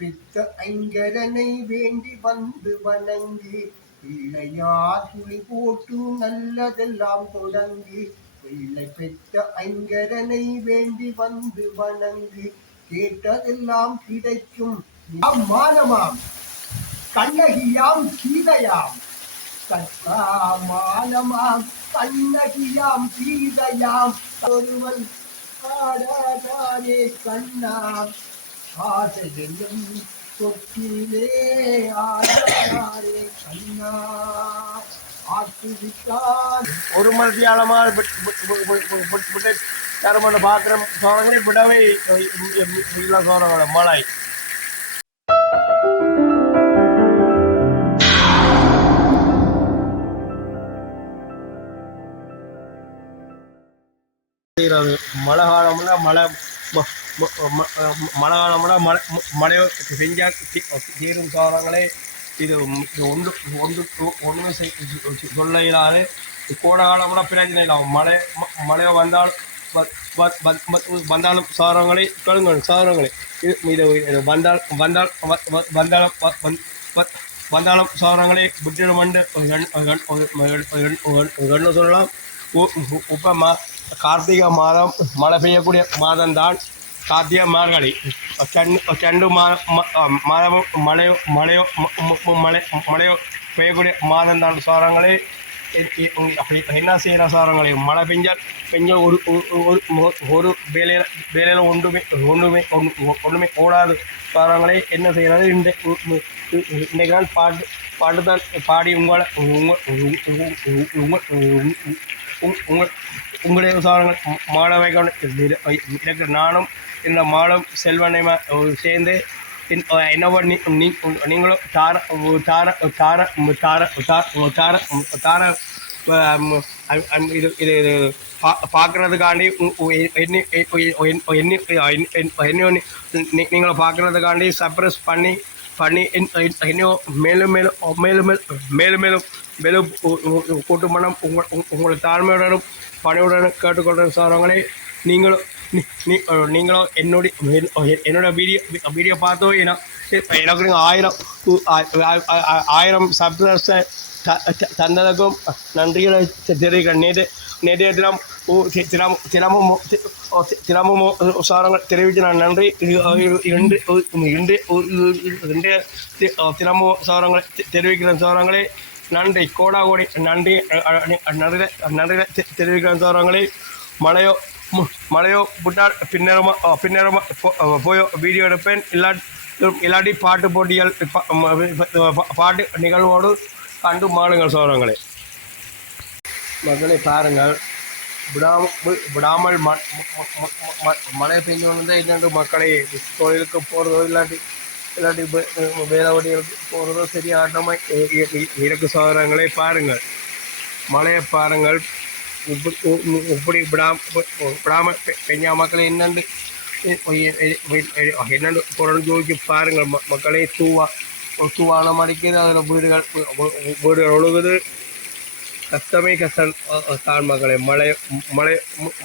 பித்த ஐங்கரனை வேண்டி வந்து வணங்கி பிள்ளையார் துளி போட்டு நல்லதெல்லாம் தொடங்கி பிள்ளை பெற்ற ஐங்கரனை வேண்டி வந்து வணங்கி கேட்டதெல்லாம் கிடைக்கும். யாம் மானமாம் கண்ணகியாம் சீதையாம் மானமாம் கண்ணகியாம் சீதையாம் ஒருவன் காடாதானே கண்ணாம். ஆசையும் தொட்டிலே ஆடாரே கண்ணா. ஆட்டுவிட்டான் ஒரு மணித்தியாலமா விட்டு தரமான பாத்திரம் சோழங்களை விடவே இல்லை மழை காலம்னா மழை மழை காலம்னா மழை மழை பெஞ்சா தீரும் காலங்களே இது ஒன்று ஒன்று ஒன்று சொல்ல இயலாது கோடை காலம்னா பிரச்சனை இல்லாமல் மழை மழை வந்தால் வந்தாலும் சாரங்களே கேளுங்கள் சாரங்களே. இது இது வந்தால் வந்தால் வந்தாலும் வந்தாலும் சாரங்களே புத்திரம் என்ன சொல்லலாம். உ- உப்ப மா கார்த்திகை மாதம் மழை பெய்யக்கூடிய மாதம்தான் கார்த்திகை மார்கழி செண்டு செண்டு மாதம் ம- மாதமும் மழையோ மழையோ ம- மழை மழையோ பெய்யக்கூடிய மாதம்தான் சாரங்களே அப்படி என்ன செய்கிற சாரங்களே மழை பெஞ்சால் பெஞ்சால் ஒரு ஒரு- ஒரு வேலையில் வேலையில் ஒன்றுமே ஒன்றுமே ஒன்று ஒன்றுமே ஓடாது சாரங்களே என்ன செய்கிறது இந்த இன்றைக்கு நாள் பாட்டு பாட்டு தான் பாடி உங்களை உங்கள் உங்கள் உங்கள் உங்களுடைய உதாரணங்கள் மாணவைகள் எனக்கு நானும் இந்த மாடம் செல்வனைமா சேர்ந்து என்னவோ நீ நீ- நீங்களும் தார தார தார தார தார தார இது இது இது பா- பார்க்கறதுக்காண்டி என்ன நீ- நீங்களை பார்க்கறதுக்காண்டி சப்ரஸ் பண்ணி பண்ணி இன்- இன்னும் மேலும் மேலும் மேலும் மேலும் மேலும் மேலும் மேலும் கூட்டு மனம் உங்கள் உங்க- உங்களை தாழ்மையுடனும் பணியுடனும் கேட்டுக்கொள்கிற அவங்களே நீங்களும் நீங்களும் என்னுடைய என்னோட வீடியோ வீடியோ பார்த்தோ ஏன்னா எனக்கு நீங்கள் ஆயிரம் ஆயிரம் சப்ஸ்கிரைபர்ஸை தந்ததுக்கும் நன்றிகளை தெரிவிக்கிறேன். நேற்று நேற்றைய தினம் ஓ தினமும் தினமும் மோ- சாரங்கள் தெரிவித்து நான் நன்றி. இன்று இன்று இன்றைய தினமும் சாரங்களை தெ- தெரிவிக்கிறேன் சாரங்களே நன்றி. கோடா கோடி நன்றி நன்றி நன்றி தெ- தெரிவிக்கிறேன் சாரங்களே மழையோ மழையோ விட்டால் பின்னரமா பின்னரமாக பின்னரமா போ- போய் வீடியோ எடுப்பேன் இல்லாட்டி இல்லாட்டி பாட்டு போட்டிகள் பாட்டு நிகழ்வோடு கண்டு மாடுங்கள் சோழங்களே மக்களை பாருங்கள் விடாம விடாமல் ம- ம- மழை பெஞ்சு வந்து இரண்டு மக்களை தொழிலுக்கு போகிறதோ இல்லாட்டி இல்லாட்டி வே- வேலை போகிறதோ சரியாட்டமாக இருக்கு சோதரங்களை பாருங்கள் மழையை பாருங்கள் இப்படி உ- இப்படி விடாம விடாமல் பெஞ்சா மக்களை என்னண்டு? என்னென்னு பொருள் ஜோதிச்சு பாருங்கள் ம- மக்களை தூவா தூவானம் அடிக்குது அதில் வீடுகள் வீடுகள் ஒழுகுது? கஷ்டமே கஷ்டம் அஹ், அஹ், தான் மக்களை மழை மழை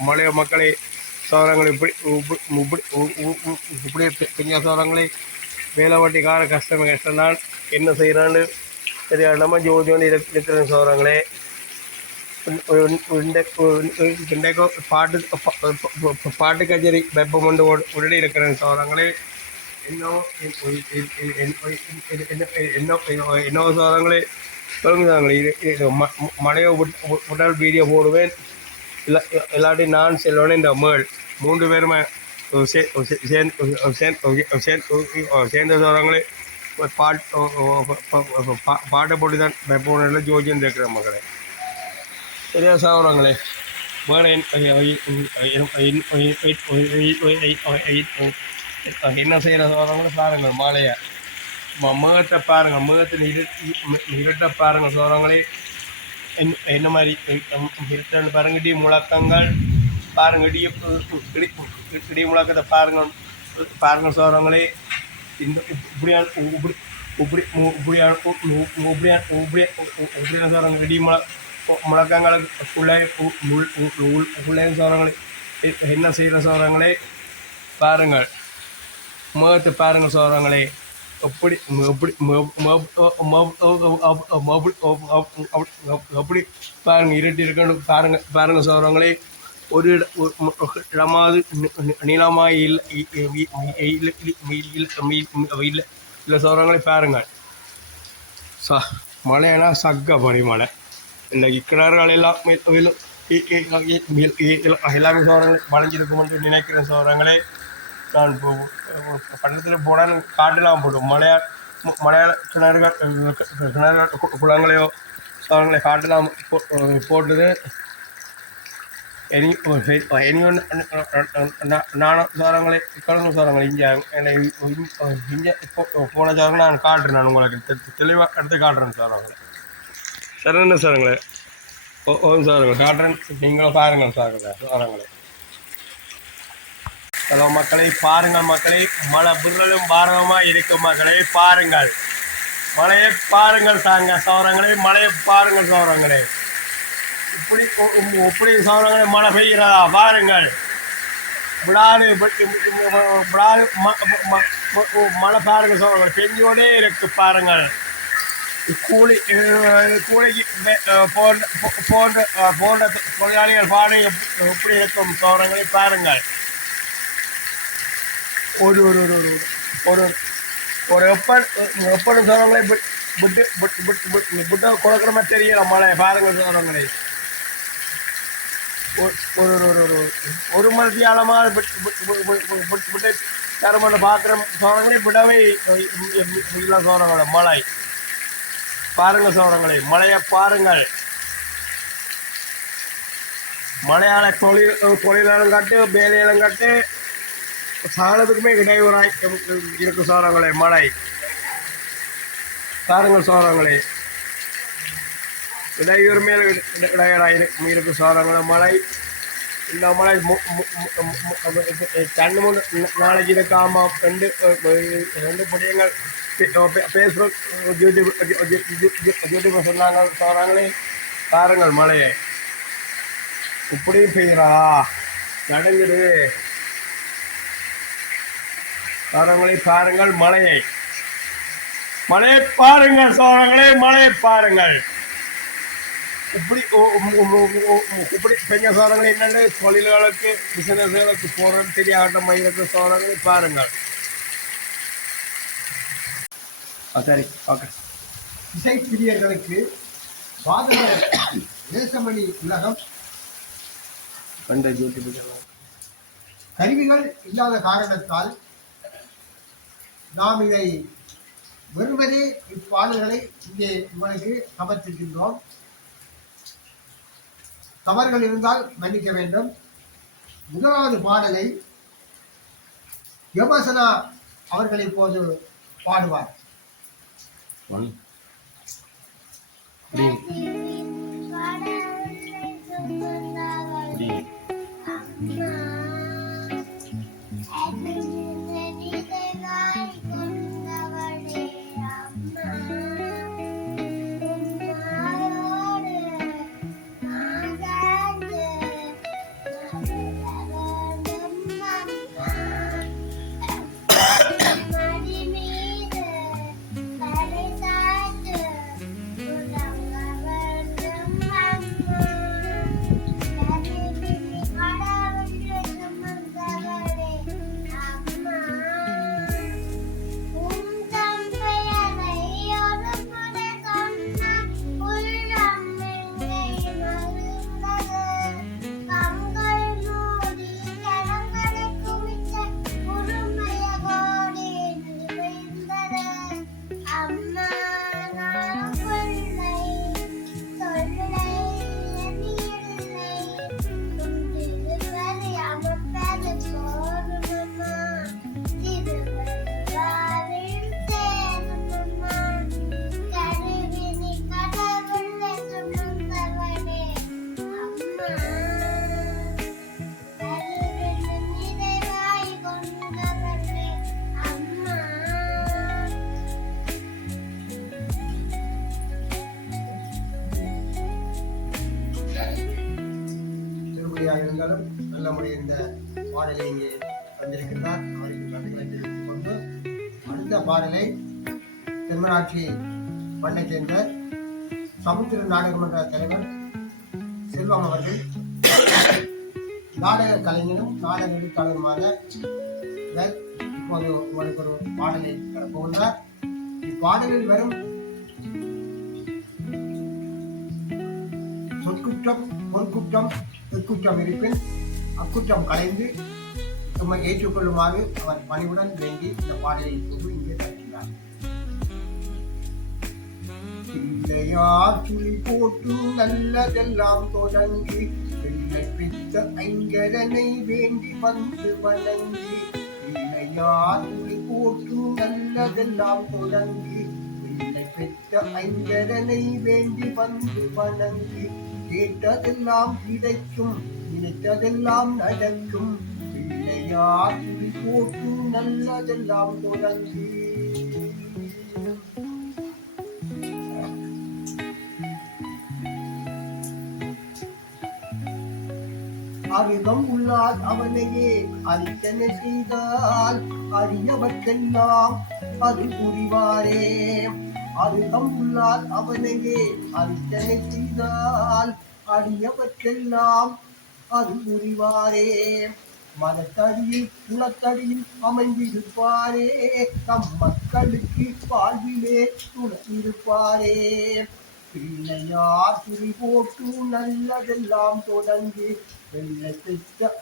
மழைய மக்களை சோழங்களை இப்படி இப்படி இப்படி உ- உ- உ- இப்படி பெரிய சோழங்களை வேலை வட்டிக்கார கஷ்டமே கஷ்டம்தான் என்ன செய்கிறான்னு தெரியாம ஜோதியோன்னு இருக்கிற சோழங்களே இன்றைக்கு பாட்டு പാട്ട് കച്ചേരി பாட்டு கச்சேரி வெப்பம் கொண்டு உடனே இருக்கிற എന്നോ இன்னும் இன்னும் இன்னும் சோழங்களே சொல்லுங்க சாங்களே இது இது மழையை விட்- விட்- வீடியோ போடுவேன் இல்லை இல்லாட்டி நான் செல்வனே இந்த மேல் மூன்று பேருமே சேர்ந்த சோழங்களே பாட்டு பாட்டை போட்டு தான் வெப்பம் ஜோஜியம் இருக்கிற மக்களை சரியாக சாகுறாங்களே என்ன செய்கிற சோழங்களை பாருங்கள் மாலையை முகத்தை பாருங்கள் முகத்தில் இரு இருட்டை பாருங்கள் சோழங்களே என்ன என்ன மாதிரி இருட்டன்னு பாருங்க இடி முழக்கங்கள் பாருங்க இடி இடி முழக்கத்தை பாருங்கள் பாருங்கள் சோழங்களே இந்த இப்படியான இப்படி இப்படி இப்படியான இப்படியான இப்படியான சோழங்கள் இடி முழ முழக்கங்களுக்குள்ளே உள்ளே சோரங்களை என்ன செய்கிற சோரங்களே பாருங்கள் முகத்து பாருங்கள் சோரங்களே எப்படி எப்படி எப்படி பாருங்கள் இருட்டி இருக்கணும் பாருங்கள் பாருங்கள் சோரங்களே ஒரு இடமாவது நீளமாக இல்லை இல்லை இல்லை இல்லை சோறவங்களே ச மழைனா சக்க படி மழை இன்னைக்கு கிணறுகள் எல்லாம் எல்லாமே சோறங்களே வளைஞ்சிருக்கும் என்று நினைக்கிற சோரங்களே நான் இப்போ பட்டணத்தில் போனால் காட்டெல்லாம் போடும் மலையா மலையாள கிணறுகள் கிணறு குளங்களையோ சோறங்களை காட்டெல்லாம் போட்டது எனி எனி ஒன்று நானும் சோரங்களை கலந்து சோரங்களை இங்கே இங்கே இப்போ போன சோரங்களை நான் காட்டுறேன் நான் உங்களுக்கு தெ- தெளிவாக எடுத்து காட்டுறேன் சோரங்களை சரிண்ண சோரங்களே ஓ ஓம் சோரங்களை காட்டுறேன் நீங்களும் பாருங்கள் சாருங்களே சோரங்களை ஹலோ மக்களை பாருங்கள் மக்களை மழை புரளும் பாரதமாக இருக்கும் மக்களை பாருங்கள் மழையை பாருங்கள் சாங்க சோரங்களே மழையை பாருங்கள் சோரங்களே இப்படி உம் இப்படி சோரங்களே மழை பெய்கிறதா பாருங்கள் விடாது விடாது ம- ம- மழை பாருங்க சோழர்கள் பெஞ்சோடே இருக்கு பாருங்கள் கூலி கூலிக்கு போன்ற போன்ற போன்ற தொழிலாளிகள் பாடு எப்படி இருக்கும் தோரங்களை பாருங்கள் ஒரு ஒரு ஒரு ஒரு ஒரு ஒரு எப்பன் எப்பன் தோரங்களை விட்டு விட்டு கொடுக்குற மாதிரி தெரியல மழை பாருங்கள் தோரங்களை ஒரு ஒரு ஒரு ஒரு ஒரு மணித்தியாலமாக விட்டு தரமான பாத்திரம் சோரங்களை விடவே இல்லை சோழங்களை மழை பாருங்க சோழங்களை மழையை பாருங்கள் மலையாள தொழில் தொழிலாளம் காட்டு வேலையிலும் காட்டு சாணத்துக்குமே இடையூறாய் இருக்கு சோழங்களே மழை பாருங்கள் சோழங்களே இடையூறு மேல் இடையூறாய் இருக்கு சோழங்களே மழை இந்த மழை கண்ணு மு- ரெண்டு நாளைக்கு இருக்காமல் ரெண்டு ரெண்டு பிடியங்கள் ஃபேஸ்புக் யூடியூப் சொன்னாங்க சொல்கிறாங்களே பாருங்கள் மழையை இப்படியும் பெய்யுறா நடங்குது சோழங்களை பாருங்கள் மழையை மழையை பாருங்கள் சோழங்களே மழையை பாருங்கள் இப்படி இப்படி பெஞ்ச சோழங்கள் என்னென்ன தொழில்களுக்கு பிசினஸ்களுக்கு போகிறோம் தெரியாட்டம் இருக்கிற சோழங்களை பாருங்கள் சரி ஓகே இசைப்பிரியர்களுக்கு பாதக தேசமணி உலகம். கருவிகள் இல்லாத காரணத்தால் நாம் இதை வெறுமனே இப்பாடல்களை இங்கே உங்களுக்கு சமர்ப்பிக்கின்றோம். தவறுகள் இருந்தால் மன்னிக்க வேண்டும். முதலாவது பாடலை யோகாசனா அவர்கள் இப்போது பாடுவார். ஒன் இப்படி இப்படி பாடலை தென்மராட்சி பண்ணை சேர்ந்த சமுத்திர நாடகமன்ற தலைவர் செல்வம் அவர்கள் நாடக கலைஞனும் நாடக எழுத்தாளருமான இப்போது உங்களுக்கு ஒரு பாடலை போகின்றார். இப்பாடலில் வரும் சொற்குற்றம் பொற்குற்றம் எக்குற்றம் இருப்பின் அக்குற்றம் கலைந்து நம்மை ஏற்றுக்கொள்ளுமாறு அவர் பணிவுடன் வேண்டி இந்த பாடலை இங்கு பிள்ளையார் துளி போட்டு நல்லதெல்லாம் தொடங்கி பிள்ளை பித்த ஐங்கரனை வேண்டி வந்து வணங்கி பிள்ளையார் துளி போட்டு நல்லதெல்லாம் தொடங்கி பிள்ளை பெற்ற ஐங்கரனை வேண்டி வந்து வணங்கி கேட்டதெல்லாம் கிடைக்கும் நினைத்ததெல்லாம் நடக்கும் பிள்ளையார் துளி போட்டு நல்லதெல்லாம் தொடங்கி. அருகம் உள்ளார் அவனையே அரித்தனை செய்தால் அறியவர்க்கெல்லாம் அது புரிவாரே. அருகம் உள்ளார் அவனையே அரித்தனை செய்தால் அறியவர்க்கெல்லாம் அது புரிவாரே. மனத்தடியில் குலத்தடியில் அமைந்திருப்பாரே. தம் மக்களுக்கு வாழ்விலே துணையிருப்பாரே. பிள்ளையார் துணி போட்டு நல்லதெல்லாம் தொடங்கி வெள்ளை பெற்ற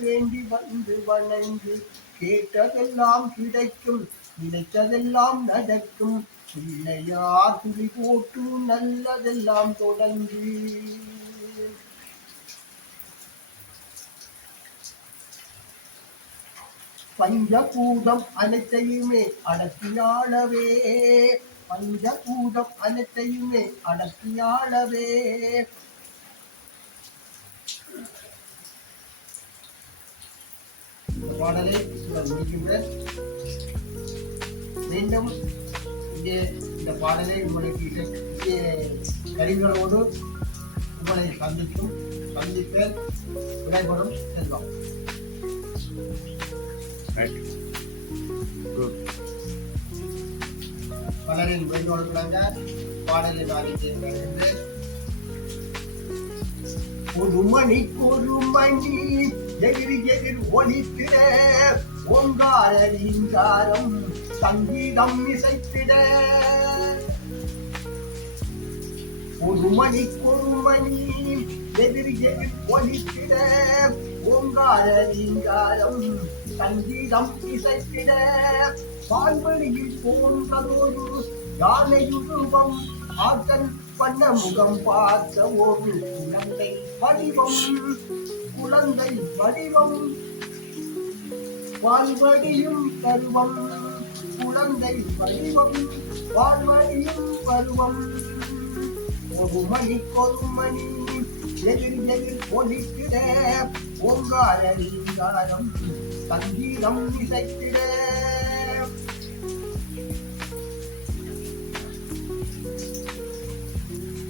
வேண்டி வந்து வணங்கு கேட்டதெல்லாம் கிடைக்கும் நினைத்ததெல்லாம் நடக்கும். பிள்ளையார் துணி போட்டு நல்லதெல்லாம் தொடங்கி. பஞ்சபூதம் அனைத்தையுமே அடக்கியாளவே. பஞ்சபூதம் அனைத்தையுமே அடக்கியாளவே. பாடலை நான் முடிக்கின்றேன் மீண்டும் இங்கே இந்த பாடலை உங்களுக்கு இசை கருவிகளோடு உங்களை சந்திக்கும் சந்திப்பேன் விடைபெறும் செல்வம். பலரின் வேண்டுகோளுக்காக பாடலை நான் வருகின்றேன் ஒரு மணிக்கு ஒரு மணி எதிர் எதிர் ஒலித்திட ஓங்கார ரீங்காரம் சங்கீதம் இசைத்திட. ஒரு மணி ஒரு எதிர் எதிர் ஒலித்திட ஓங்கார ரீங்காரம் சங்கீதம் இசைத்திட. பால்வழியில் போன்றதோடு யானையுருவம் ஆற்றல் பண்ண முகம் பார்த்த ஒரு குழந்தை வடிவம். குழந்தை வடிவம். வாழ்வடியும் பருவம் குழந்தை வடிவம் வாழ்வடியும் பருவம் ஒரு மணிக்கொரு மணி எதிர் எதிர் ஒலிக்கிற. ஓங்கார ரீங்காரம் சங்கீதம் இசைக்கிற.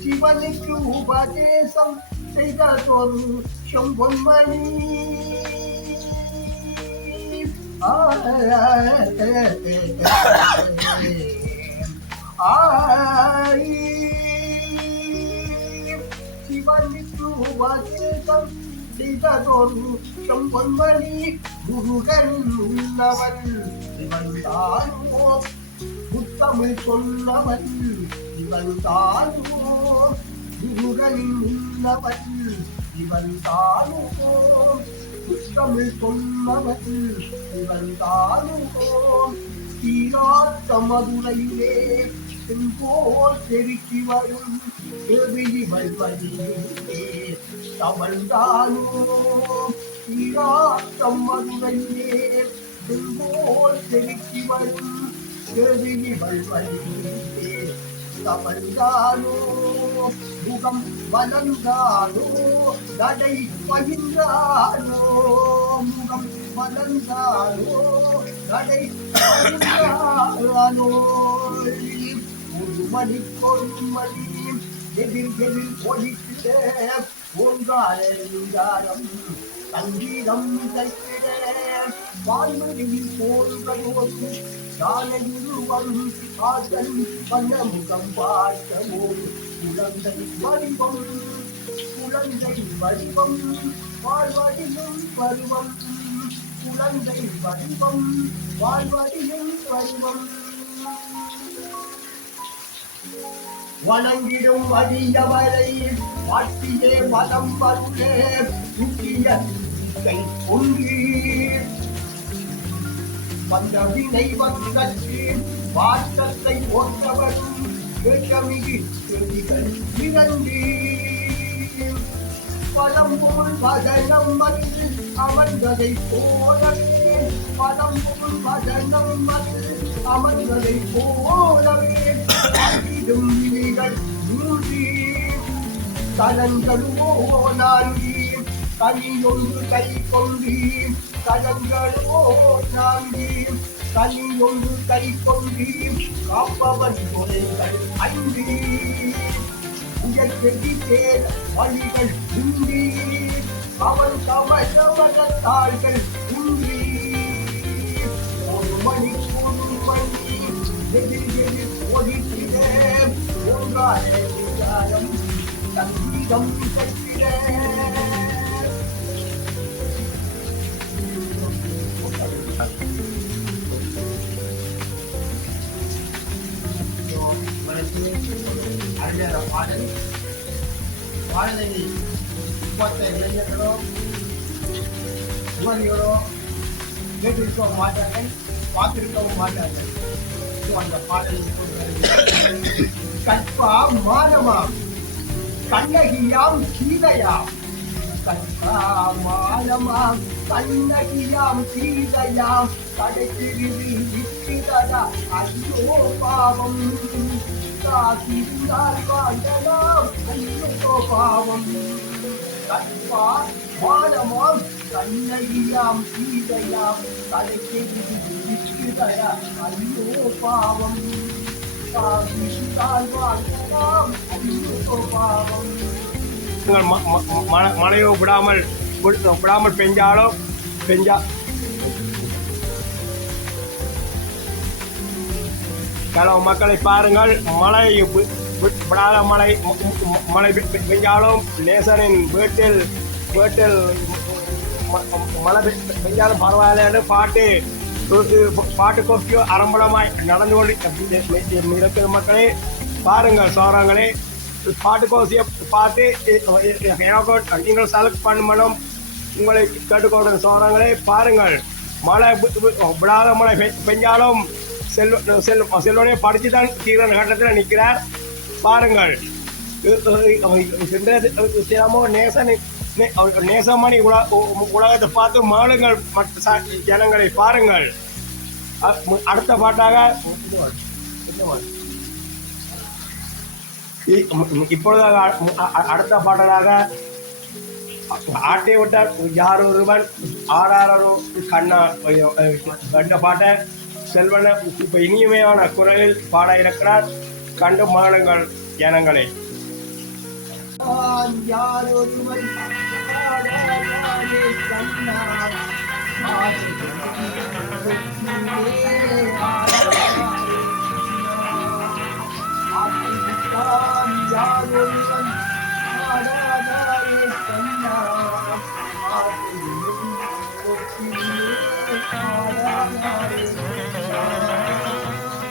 சிவனுக்கு உபதேசம் செய்ததொரு செம்பொன்மணி ஆ, ஆய். சிவனுக்கு உபதேசம் செய்ததொரு செம்பொன்மணி முருகன் உள்ளவன் இவன் தானோ முத்தமிழ் சொன்னவன் இவன் தானோ முருகனின் உள்ளவன் இவன் தானோ முத்தமிழ் சொன்னவன் இவன் தானோ தீராத்த மதுரையிலே செங்கோல் செருக்கி வரும் செவி வல்வதிலே தவழ்ந்தானோ? தீராத்த மதுரையிலே செங்கோல் செருக்கி வரும் செவி தவழ்ந்தானோ? முகம் வளர்ந்தானோ நடை பகிர்ந்தானோ முகம் வளர்ந்தானோ நடை பகிர்ந்தானோ ஒரு மணிக்கொரு மணி எதிர் எதிர் ஒலிக்கிற ஓங்காரம் சங்கீதம் கைத்திட வான்வெளியில் வரும் யானையுருவம் ஆதன் வண்ணமுகம் பார்த்தமோ குழந்தை வடிவம் குழந்தை வடிவம் வாழ்வடியும் பருவம் குழந்தை வடிவம் வாழ்வடியும் பருவம் வணங்கிடும் அடியவரை வாட்டியே வலம் வருளே முக்கிய கை பொங்கி. வந்த வினை வந்தற்கு வாட்டத்தை போன்றவரும் கேட்டமிகு பலம் போல் வதனம் வந்து அமர்ந்ததை போலவே பலம் போல் வதனம் வந்து அமர்ந்ததை போலவே காட்டிடும் விழிகள் மூழ்கி கலங்களோ நான்கி கனியொன்று கை கொண்டி கலங்களோ நான்கி கனியொன்று கை கொண்டி காப்பவன் துறைகள் அன்றி உயர்த்தி தேர் வழிகள் உந்தி அவன் கவசவன தாள்கள் உந்தி ஒரு மணி ஒரு மணி எதிர் எதிர் ஓடித்திட ஒன்றாய விசாரம் சங்கீதம் கட்டிட அறிஞர பாடல். பாடலை இப்பத்த இளைஞர்களோ யுவதிகளோ கேட்டிருக்கவும் மாட்டார்கள் பார்த்திருக்கவும் மாட்டார்கள். அந்த பாடலை கற்பா மானமாம் கண்ணகியாம் கீதையாம். கற்பா மானமாம் கண்ணகியாம் கீதையாம். கடைப்பிரிவி விற்கிறதா ஐயோ பாவம். காத்திருந்தால் வாழ்ந்தலாம் ஐயோ பாவம். கற்பா மானமாம் கண்ணகியாம் சீதையாம். கடைப்பிரிவி ஐயோ பாவம். காத்திருந்தால் வாழ்ந்தலாம் ஐயோ பாவம். நீங்கள் மழையோ விடாமல் விடாமல் பெஞ்சாலோ? பெஞ்சா ஹலோ மக்களை பாருங்கள் மழை விடாத மழை மழை பெஞ்சாலும் நேசனின் வீட்டில் வீட்டில் மழை பெஞ்சாலும் பரவாயில்ல பாட்டு பாட்டு கொக்கியோ அரம்பலமாய் நடந்து கொண்டு இருக்கிற மக்களே பாருங்கள் சோரங்களே பாட்டு கோசியை பார்த்து எனக்கு நீங்கள் செலக்ட் பண்ணணும் உங்களை கேட்டுக்கொண்ட சோரங்களே பாருங்கள் மழை விடாத மழை பெஞ்சாலும் செல்வ செல்வ செல்வனே படித்து தான் தீவிர கட்டத்தில் நிற்கிறார். பாருங்கள். சிலமோ நேசன் நேசமணி உலக உலகத்தை பார்த்து மாளுங்கள் மற்ற ஜனங்களை பாருங்கள். அடுத்த பாட்டாக. இ- இப்பொழுதாக அடுத்த பாடலாக. ஆட்டை விட்டார் யார் ஒருவன் ஆறாரோ கண்ணா கண்ட பாட்டை. செல்வன இப்ப இனிமையான குரலில் பாட இருக்கிறார் கண்டு மானுங்கள் ஜனங்களே Thank you. ஆடாதானே கண்ணா.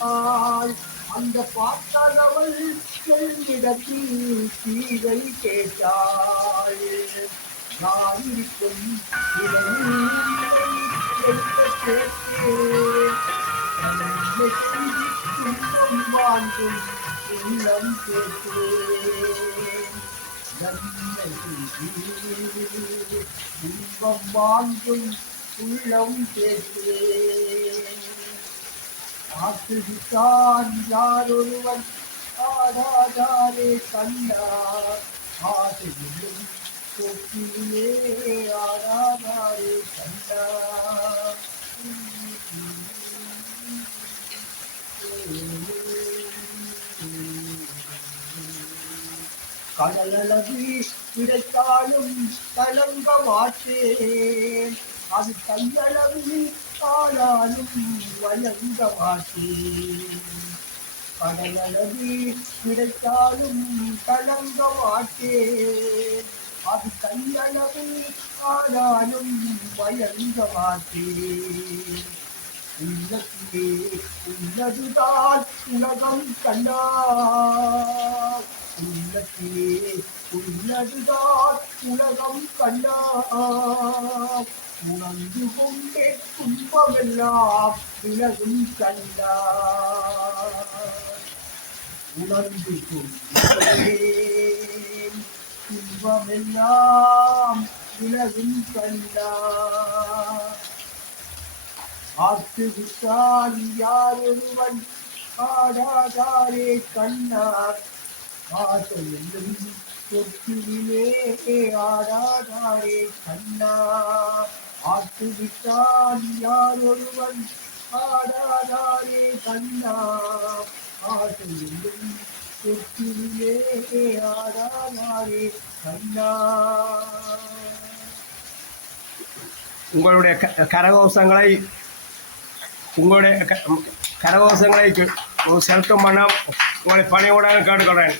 கேட்டாள் அந்த பார்த்தவள் செல்லிடத்தில் தீவை கேட்டாள். நான் இருக்கும் வாழ்ந்தும் உள்ளம் கேட்டேன் நன்மை இன்பம் உள்ளம் கேட்டேன் ஆசிரித்தான் யாரொருவன் ஆடாதாரே கண்டார் ஆசையிலும் தொட்டிலே ஆடாதாரே கண்டார் கடலளவு கிடைத்தாலும் கலங்க மாட்டேன் அது கையளவில் ஆனாலும் வழங்க மாட்டேன் கடலளவு கிடைத்தாலும் கலங்க மாட்டேன் அது கையளவில் ஆனாலும் வழங்க மாட்டேன் உள்ளத்திலே உள்ளதுதான் உலகம் கண்டார் உள்ளத்திலே உள்ளதுதான் உலகம் கண்டார். உணர்ந்து கொண்டே துன்பமெல்லாம் விலகும் கண்டார். உணர்ந்து கொண்டே துன்பமெல்லாம் விலகும் கண்டார். ஆத்து விட்டால் யாரொருவன் ஆடாதாரே கண்ணார். ஆசையிலும் தொட்டிலே ஆடாதாரே கண்ணா. ஆட்டு விட்டால் யார் ஒருவன் ஆடாதாரே கண்ணா. ஆசையிலும் தொட்டிலே ஆடாதாரே கண்ணா. உங்களுடைய கரகோஷங்களை உங்களுடைய கரகோஷங்களை செலுத்தும் மனம் உங்களை பணியுடன் கேட்டுக்கொள்கிறேன்.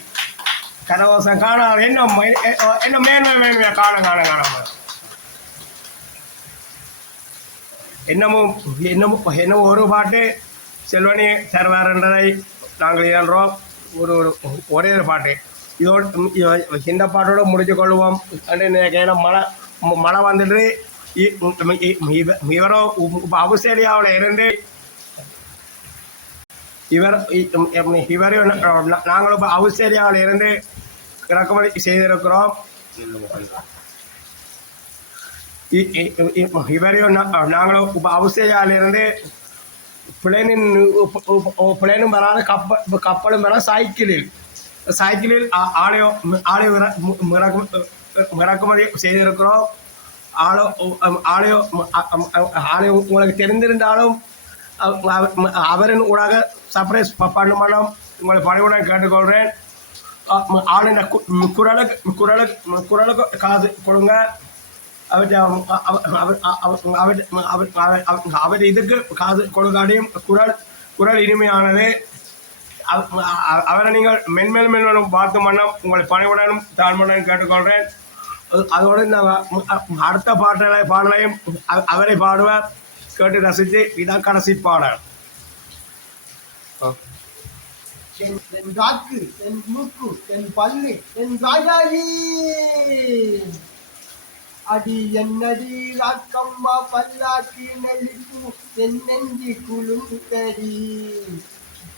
கரகோஷம் காணா என்ன என்ன மேன்மை மேன்மையாக காண காண காணாமல் என்னமும் என்னமோ என்னமோ ஒரு பாட்டு செல்வனி தருவார்ன்றதை நாங்கள் இயன்றோம் ஒரு ஒரு ஒரே ஒரு பாட்டு. இதோட இந்த பாட்டோட முடிச்சு கொள்வோம். ஏன்னா மழை மழை வந்துட்டு இ- இவ- இவரோ இப்போ இருந்து இவர் இவரையும் நாங்களும் இப்போ இருந்து இறக்குமதி செய்திருக்கிறோம் இவரையும் நாங்களும் இப்போ பிளேனின் பிளேனும் வராத கப்பல் கப்பலும் வர சைக்கிளில் சைக்கிளில் ஆ- ஆலய ஆலய இறக்குமதி செய்திருக்கிறோம் ஆலோ ஆலயம் ஆலயம் உங்களுக்கு தெரிந்திருந்தாலும் அவரின் ஊடாக சர்ப்ரைஸ் பண்ணுமானம் உங்களை பணிவுடன் கேட்டுக்கொள்கிறேன் அ- குரல குரல குரல காது கொடுங்க. அவர் அவர் இதுக்கு காது கொடுக்காடியும் குரல் குரல் இனிமையானது. அவரை நீங்கள் மென்மேல் மென்மேலும் பார்த்து மன்னம் உங்களை பணிவுடனும் தாழ்மையுடன் கேட்டுக்கொள்கிறேன். அதோடு இந்த அடுத்த பாட்டலை பாடலையும் அவரை பாடுவார். கேட்டு ரசித்து இதான் கடைசி பாடல் என் என் காக்கு என் மூக்கு என் பல்லு என் ராஜாஜி அடி என்னடி ராக்கம்மா பல்லாக்கி நெல்லிப்பு என் நெஞ்சி குழுந்தடி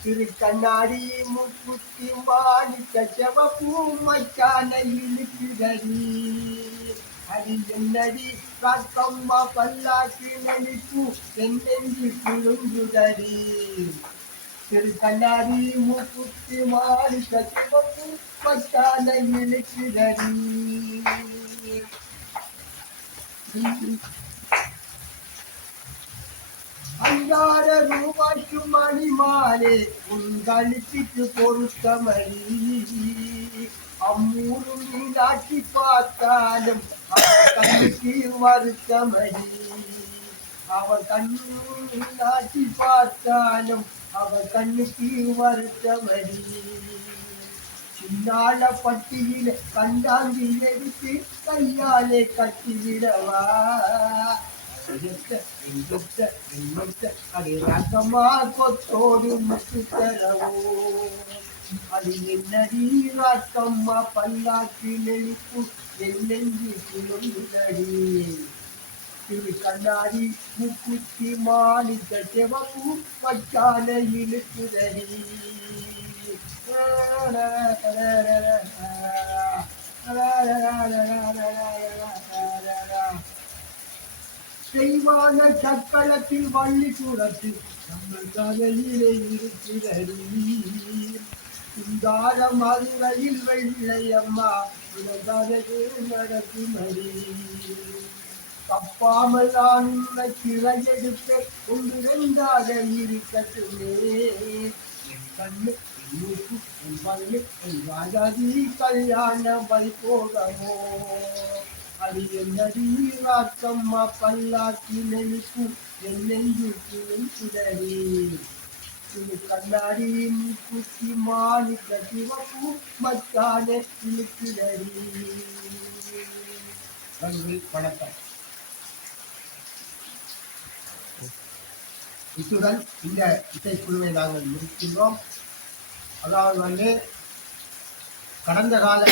திரு கண்ணாடி முக்குத்தி மாடி கச்சவ பூமச்சான இழுக்குதடி. அடி என்னடி ராக்கம்மா பல்லாக்கி நெல்லிப்பு என் நெஞ்சி குழுங்குதடி ചെറുക്കല്ലാരി മുക്കുത്തി മാറി കത്തിപ്പത്തു പത്താലയ്യലക്ക് അഞ്ചാര രൂപശു മണിമാലെ ഉങ്കളിപ്പിച്ചു പൊറുത്ത മരി അമ്മൂറും ഉണ്ടാക്കി പാത്താലും കണ്ണിക്ക് മരി അവർ കണ്ണു ഉണ്ടാക്കി പാത്താലും கண்ணு கண்ணுக்கு வருத்தமடி. சின்னால பட்டியில கண்டாங்கி எடுத்து கையாலே கட்டிவிடவா. அது ரகமா கொத்தோடு முத்து தரவோ அது என்னடி ராக்கம்மா பல்லாக்கு நெளிப்பு என்னெஞ்சு குழுந்தடி திரு கண்ணாடி முக்குத்தி மாணிக்க செவப்பு பச்சான இழுக்குதடி செய்வான சக்களத்தில் வள்ளி கூடத்தில் நம்ம கதையிலே இருக்கிறடி சுந்தார மதுரையில் வெள்ளை அம்மா உலகதகு நடக்குமடி. தப்பாமல் நான் உன்னை சிறையெடுத்து கொண்டிருந்தாக இருக்கட்டுமே. என் கண்ணு என் என் பல்லு என் ராஜாதி கல்யாண வைபோகமோ அது என்னடி ராக்கம்மா பல்லாக்கி நெனிக்கும் என் நெஞ்சுக்கு கண்ணாடி குத்தி மாணிக்க சிவப்பு மத்தானே இழுக்குடரி நன்றி வணக்கம் இத்துடன் இந்த இசைக்குழுவை நாங்கள் முடிக்கின்றோம். அதாவது வந்து கடந்த கால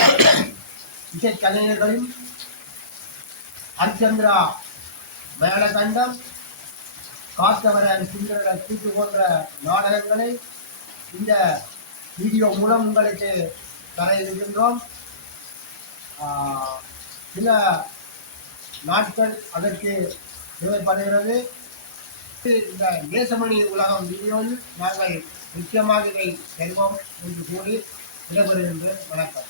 இசைக்கலைஞர்களும் ஹரிச்சந்திரா மேலகண்டம் காத்தவரன் சுந்தர கூட்டு போன்ற நாடகங்களை இந்த வீடியோ மூலம் உங்களுக்கு தர இருக்கின்றோம். சில நாட்கள் அதற்கு தேவைப்படுகிறது. இந்த நேசமணி உலகம் வீடியோவில் நாங்கள் முக்கியமாக இதை தருவோம் என்று கூறி விடைபெறுகின்ற வணக்கம்.